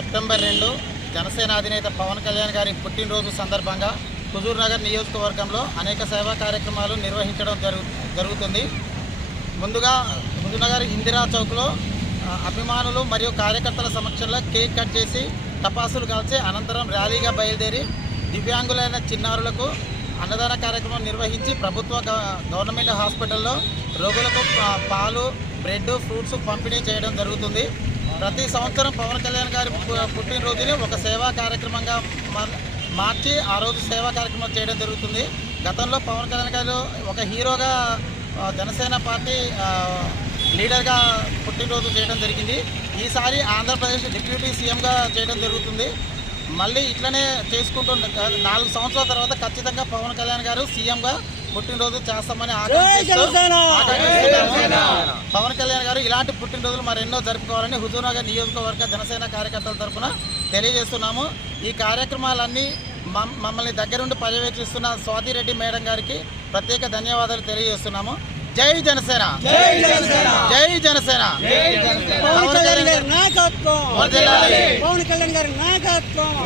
September రెండు జనసేన అధినేత పవన్ కళ్యాణ్ గారి పుట్టినరోజు సందర్భంగా హుజూర్ నగర్ నియోజకవర్గంలో అనేక సేవా కార్యక్రమాలు నిర్వహించడం జరుగు జరుగుతుంది. ముందుగా హుజూర్ నగర్ ఇందిరా చౌక్లో అభిమానులు మరియు కార్యకర్తల సమక్షంలో కేక్ కట్ చేసి టపాసులు కాల్చి అనంతరం ర్యాలీగా బయలుదేరి దివ్యాంగులైన చిన్నారులకు అన్నదాన కార్యక్రమం నిర్వహించి ప్రభుత్వ గ- గవర్నమెంట్ హాస్పిటల్లో రోగులకు పాలు బ్రెడ్ ఫ్రూట్స్ పంపిణీ చేయడం జరుగుతుంది. ప్రతి సంవత్సరం పవన్ కళ్యాణ్ గారి పుట్టినరోజుని ఒక సేవా కార్యక్రమంగా మార్చి ఆ రోజు సేవా కార్యక్రమం చేయడం జరుగుతుంది. గతంలో పవన్ కళ్యాణ్ గారు ఒక హీరోగా జనసేన పార్టీ లీడర్గా పుట్టినరోజు చేయడం జరిగింది. ఈసారి ఆంధ్రప్రదేశ్ డిప్యూటీ సీఎంగా చేయడం జరుగుతుంది. మళ్ళీ ఇట్లనే చేసుకుంటూ నాలుగు సంవత్సరాల తర్వాత ఖచ్చితంగా పవన్ కళ్యాణ్ గారు సీఎంగా పుట్టినరోజు చేస్తామని ఆకాంక్షిస్తున్నాము. పవన్ కళ్యాణ్ ఇలాంటి పుట్టినరోజులు మరెన్నో జరుపుకోవాలని హుజూర్నగర్ నియోజకవర్గ జనసేన కార్యకర్తల తరపున తెలియజేస్తున్నాము. ఈ కార్యక్రమాలన్నీ మమ్- మమ్మల్ని దగ్గరుండి పర్యవేక్షిస్తున్న స్వాతిరెడ్డి మేడం గారికి ప్రత్యేక ధన్యవాదాలు తెలియజేస్తున్నాము. జై జనసేన! జై జనసేన! పవన్ కళ్యాణ్ గారి నాయకత్వం. పవన్ కళ్యాణ్ గారి నాయకత్వం!